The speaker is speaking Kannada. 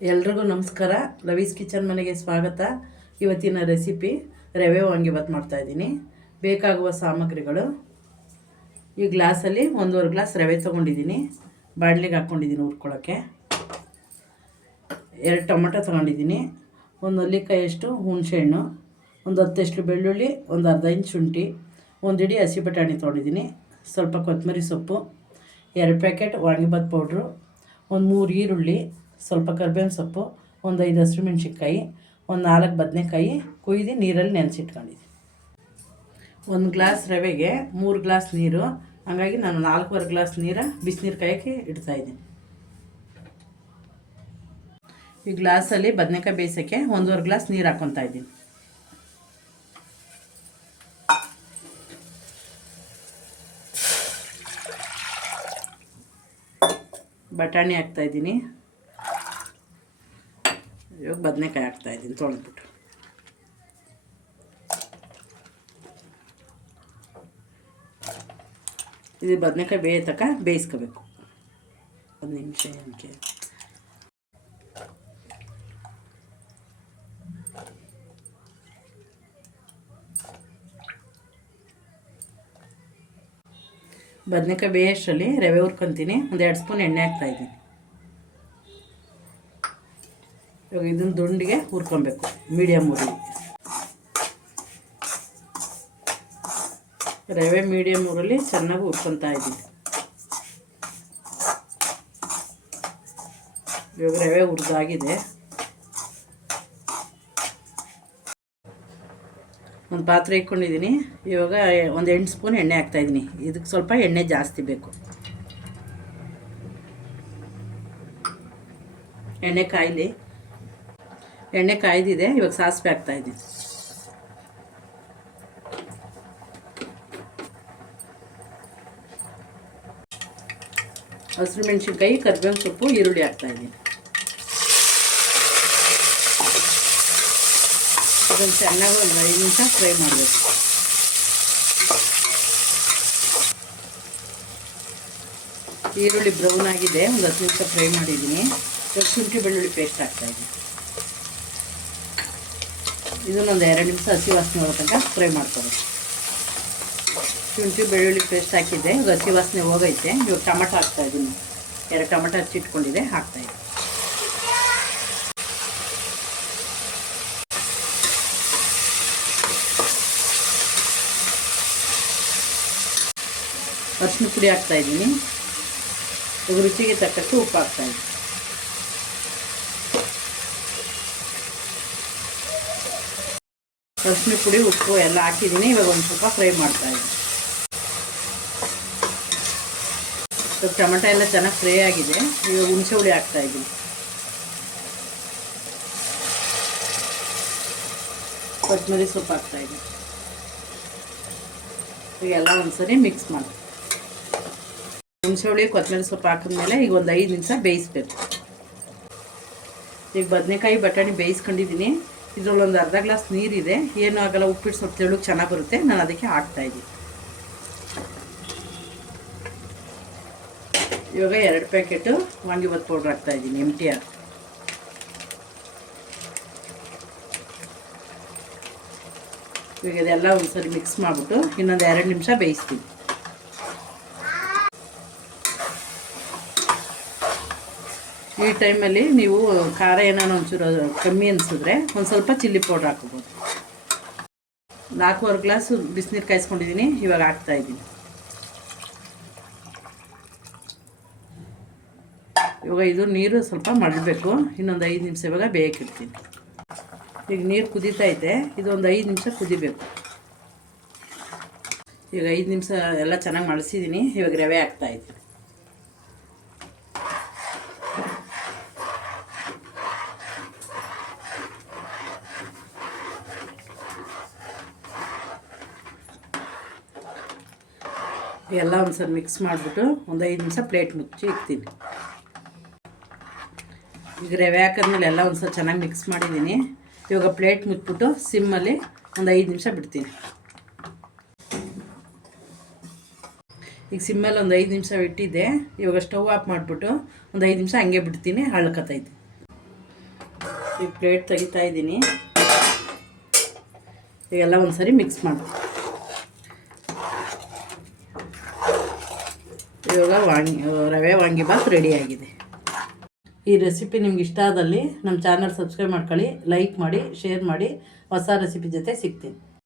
ಎಲ್ರಿಗೂ ನಮಸ್ಕಾರ. ರವೀಸ್ ಕಿಚನ್ ಮನೆಗೆ ಸ್ವಾಗತ. ಇವತ್ತಿನ ರೆಸಿಪಿ ರವೆ ವಾಂಗಿಬಾತ್ ಮಾಡ್ತಾಯಿದ್ದೀನಿ. ಬೇಕಾಗುವ ಸಾಮಗ್ರಿಗಳು: ಈ ಗ್ಲಾಸಲ್ಲಿ 1.5 ಗ್ಲಾಸ್ ರವೆ ತೊಗೊಂಡಿದ್ದೀನಿ, ಬಾಣಲಿಗೆ ಹಾಕ್ಕೊಂಡಿದ್ದೀನಿ ಹುರ್ಕೊಳ್ಳೋಕ್ಕೆ. 2 ಟೊಮೊಟೊ ತೊಗೊಂಡಿದ್ದೀನಿ, 1 ನೆಲ್ಲಿಕಾಯಿಯಷ್ಟು ಹುಣಸೆಹಣ್ಣು, 10 ಎಸ್ಳು ಬೆಳ್ಳುಳ್ಳಿ, ಒಂದು ಅರ್ಧ ಇಂಚ್ ಶುಂಠಿ, 1 ಹಿಡಿ ಹಸಿ ಬಟಾಣಿ ತೊಗೊಂಡಿದ್ದೀನಿ, ಸ್ವಲ್ಪ ಕೊತ್ತಂಬರಿ ಸೊಪ್ಪು, 2 ಪ್ಯಾಕೆಟ್ ವಾಂಗಿಬಾತ್ ಪೌಡ್ರು, 3 ಈರುಳ್ಳಿ, ಸ್ವಲ್ಪ ಕರ್ಬೇವಿನ ಸೊಪ್ಪು, 5 ಹಸಿಮೆಣ್ಸಿನ್ಕಾಯಿ, 4 ಬದನೆಕಾಯಿ ಕುಯ್ದು ನೀರಲ್ಲಿ ನೆನೆಸಿಟ್ಕೊಂಡಿದ್ದೀನಿ. 1 ಗ್ಲಾಸ್ ರವೆಗೆ 3 ಗ್ಲಾಸ್ ನೀರು, ಹಾಗಾಗಿ ನಾನು 4.25 ಗ್ಲಾಸ್ ಬಿಸಿನೀರು ಕಾಯೋಕ್ಕೆ ಇಡ್ತಾಯಿದ್ದೀನಿ. ಈ ಗ್ಲಾಸಲ್ಲಿ ಬದನೆಕಾಯಿ ಬೇಯಿಸೋಕ್ಕೆ 1.25 ಗ್ಲಾಸ್ ನೀರು ಹಾಕ್ಕೊತಾ ಇದ್ದೀನಿ. ಬಟಾಣಿ ಹಾಕ್ತಾಯಿದ್ದೀನಿ. ಇವಾಗ ಬದನೆಕಾಯಿ ಹಾಕ್ತಾಯಿದ್ದೀನಿ ತೊಳೆದ್ಬಿಟ್ಟು. ಇದು ಬದನೆಕಾಯಿ ಬೇಯ ತನಕ ಬೇಯಿಸ್ಕೋಬೇಕು. 1 ನಿಮಿಷ ಏನಕ್ಕೆ ಬದನೆಕಾಯಿ ಬೇಯೋಷ್ಟರಲ್ಲಿ ರವೆ ಹುರ್ಕೊತೀನಿ. 1-2 ಸ್ಪೂನ್ ಎಣ್ಣೆ ಹಾಕ್ತಾಯಿದ್ದೀನಿ. ಇವಾಗ ಇದನ್ನು ದುಂಡಿಗೆ ಹುರ್ಕೊಬೇಕು, ಮೀಡಿಯಮ್ ಉರಿ. ರವೆ ಮೀಡಿಯಮ್ ಊರಲ್ಲಿ ಚೆನ್ನಾಗಿ ಹುರ್ಕೊತಾ ಇದ್ದೀನಿ. ಇವಾಗ ರವೆ ಹುರಿದಾಗಿದೆ. ಒಂದು ಪಾತ್ರೆ ಇಟ್ಕೊಂಡಿದ್ದೀನಿ. ಇವಾಗ 8 ಸ್ಪೂನ್ ಎಣ್ಣೆ ಹಾಕ್ತಾಯಿದ್ದೀನಿ. ಇದಕ್ಕೆ ಸ್ವಲ್ಪ ಎಣ್ಣೆ ಜಾಸ್ತಿ ಬೇಕು. ಎಣ್ಣೆ ಕಾಯ್ದಿದೆ. ಇವಾಗ ಸಾಸಿವೆ ಹಾಕ್ತಾಯಿದ್ದೀನಿ. ಹಸಿರು ಮೆಣಸಿನ್ಕಾಯಿ, ಕರಿಬೇವಿನ ಸೊಪ್ಪು, ಈರುಳ್ಳಿ ಹಾಕ್ತಾಯಿದ್ದೀನಿ. ಅದನ್ನು ಚೆನ್ನಾಗಿ ಒಂದು 5 ನಿಮಿಷ ಫ್ರೈ ಮಾಡಬೇಕು. ಈರುಳ್ಳಿ ಬ್ರೌನ್ ಆಗಿದೆ, ಒಂದು 10 ನಿಮಿಷ ಫ್ರೈ ಮಾಡಿದ್ದೀನಿ. ಇವಾಗ ಶುಂಠಿ ಬೆಳ್ಳುಳ್ಳಿ ಪೇಸ್ಟ್ ಹಾಕ್ತಾಯಿದ್ದೀನಿ. ಇದನ್ನೊಂದು 2 ನಿಮಿಷ ಹಸಿ ವಾಸನೆ ಹೋಗೋ ತನಕ ಫ್ರೈ ಮಾಡ್ಕೋಬೇಕು. ಶುಂಠಿ ಬೆಳ್ಳುಳ್ಳಿ ಪೇಸ್ಟ್ ಹಾಕಿದ್ದೆ, ಇವಾಗ ಹಸಿ ವಾಸನೆ ಹೋಗೈತೆ. ಇವಾಗ ಟೊಮಟೊ ಹಾಕ್ತಾಯಿದ್ದೀನಿ. 2 ಟೊಮಟೊ ಹಚ್ಚಿಟ್ಕೊಂಡಿದ್ದೆ, ಹಾಕ್ತಾಯಿದ್ದೀನಿ. ಅರಿಶಿನ ಪುಡಿ ಹಾಕ್ತಾಯಿದ್ದೀನಿ. ಇವಾಗ ರುಚಿಗೆ ತಕ್ಕಷ್ಟು ಉಪ್ಪು ಹಾಕ್ತಾಯಿದ್ದೀನಿ. ಅರಿಶಿನ ಪುಡಿ, ಉಪ್ಪು ಎಲ್ಲ ಹಾಕಿದ್ದೀನಿ. ಇವಾಗ ಒಂದು ಸ್ವಲ್ಪ ಫ್ರೈ ಮಾಡ್ತಾಯಿದ್ದೀನಿ. ಇವಾಗ ಟೊಮೆಟೊ ಎಲ್ಲ ಚೆನ್ನಾಗಿ ಫ್ರೈ ಆಗಿದೆ. ಇವಾಗ ಹುಣಸೆ ಹುಳಿ ಹಾಕ್ತಾಯಿದ್ದೀನಿ. ಕೊತ್ತಂಬರಿ ಸೊಪ್ಪು ಹಾಕ್ತಾಯಿದ್ದೀನಿ. ಈಗೆಲ್ಲ ಒಂದ್ಸರಿ ಮಿಕ್ಸ್ ಮಾಡಿ ಹುಣಸೆ ಹುಳಿ ಕೊತ್ತಂಬರಿ ಸೊಪ್ಪು ಹಾಕಿದ್ಮೇಲೆ ಈಗ ಒಂದು 5 ನಿಮಿಷ ಬೇಯಿಸ್ಬೇಕು. ಈಗ ಬದನೆಕಾಯಿ ಬಟಾಣಿ ಬೇಯಿಸ್ಕೊಂಡಿದ್ದೀನಿ. ಇದರಲ್ಲಿ ಒಂದು ಅರ್ಧ ಗ್ಲಾಸ್ ನೀರಿದೆ. ಏನೂ ಆಗಲ್ಲ, ಉಪ್ಪಿಟ್ಟು ಸ್ವಲ್ಪ ತೆಳುಗೆ ಚೆನ್ನಾಗಿ ಬರುತ್ತೆ. ನಾನು ಅದಕ್ಕೆ ಹಾಕ್ತಾಯಿದ್ದೀನಿ. ಇವಾಗ 2 ಪ್ಯಾಕೆಟು ವಾಂಗಿಬಾತ್ ಪೌಡ್ರ್ ಹಾಕ್ತಾಯಿದ್ದೀನಿ, MTR. ಇವಾಗ ಇದೆಲ್ಲ ಒಂದ್ಸರಿ ಮಿಕ್ಸ್ ಮಾಡಿಬಿಟ್ಟು ಇನ್ನೊಂದು 2 ನಿಮಿಷ ಬೇಯಿಸ್ತೀನಿ. ಈ ಟೈಮಲ್ಲಿ ನೀವು ಖಾರ ಏನಾರು ಒಂಚೂರು ಕಮ್ಮಿ ಅನಿಸಿದ್ರೆ ಒಂದು ಸ್ವಲ್ಪ ಚಿಲ್ಲಿ ಪೌಡ್ರ್ ಹಾಕ್ಬೋದು. 4.25 ಗ್ಲಾಸ್ ಬಿಸಿನೀರು ಕಾಯಿಸ್ಕೊಂಡಿದ್ದೀನಿ. ಇವಾಗ ಹಾಕ್ತಾಯಿದ್ದೀನಿ. ಇವಾಗ ಇದು ನೀರು ಸ್ವಲ್ಪ ಮಡಬೇಕು. ಇನ್ನೊಂದು 5 ನಿಮಿಷ ಇವಾಗ ಬೇಯಕ್ಕಿಡ್ತೀನಿ. ಈಗ ನೀರು ಕುದೀತೈತೆ. ಇದು ಒಂದು 5 ನಿಮಿಷ ಕುದಿಬೇಕು. ಈಗ 5 ನಿಮಿಷ ಎಲ್ಲ ಚೆನ್ನಾಗಿ ಮಳಸಿದ್ದೀನಿ. ಇವಾಗ ರವೆ ಹಾಕ್ತಾಯಿದ್ದೀನಿ. ಎಲ್ಲ ಒಂದ್ಸರಿ ಮಿಕ್ಸ್ ಮಾಡಿಬಿಟ್ಟು ಒಂದು 5 ನಿಮಿಷ ಪ್ಲೇಟ್ ಮುಚ್ಚಿ ಇಡ್ತೀನಿ. ಈಗ ರವೆ ಹಾಕಿದ್ಮೇಲೆ ಎಲ್ಲ ಒಂದ್ಸಲ ಚೆನ್ನಾಗಿ ಮಿಕ್ಸ್ ಮಾಡಿದ್ದೀನಿ. ಇವಾಗ ಪ್ಲೇಟ್ ಮುಚ್ಚಿಬಿಟ್ಟು ಸಿಮ್ಮಲ್ಲಿ ಒಂದು 5 ನಿಮಿಷ ಬಿಡ್ತೀನಿ. ಈಗ ಸಿಮ್ಮಲ್ಲಿ ಒಂದು 5 ನಿಮಿಷ ಇಟ್ಟಿದ್ದೆ. ಇವಾಗ ಸ್ಟವ್ ಆಫ್ ಮಾಡಿಬಿಟ್ಟು ಒಂದು 5 ನಿಮಿಷ ಹಂಗೆ ಬಿಡ್ತೀನಿ. ಹಳ್ಕತ್ತೈತೆ. ಈ ಪ್ಲೇಟ್ ತೆಗಿತಾ ಇದ್ದೀನಿ. ಈಗೆಲ್ಲ ಒಂದ್ಸರಿ ಮಿಕ್ಸ್ ಮಾಡ್ತೀನಿ. ಇವಾಗ ರವೆ ವಾಂಗಿಬಾತ್ ರೆಡಿಯಾಗಿದೆ. ಈ ರೆಸಿಪಿ ನಿಮ್ಗೆ ಇಷ್ಟ ಆದಲ್ಲಿ ನಮ್ಮ ಚಾನಲ್ ಸಬ್ಸ್ಕ್ರೈಬ್ ಮಾಡ್ಕೊಳ್ಳಿ, ಲೈಕ್ ಮಾಡಿ, ಶೇರ್ ಮಾಡಿ. ಹೊಸ ರೆಸಿಪಿ ಜೊತೆ ಸಿಗ್ತೀನಿ.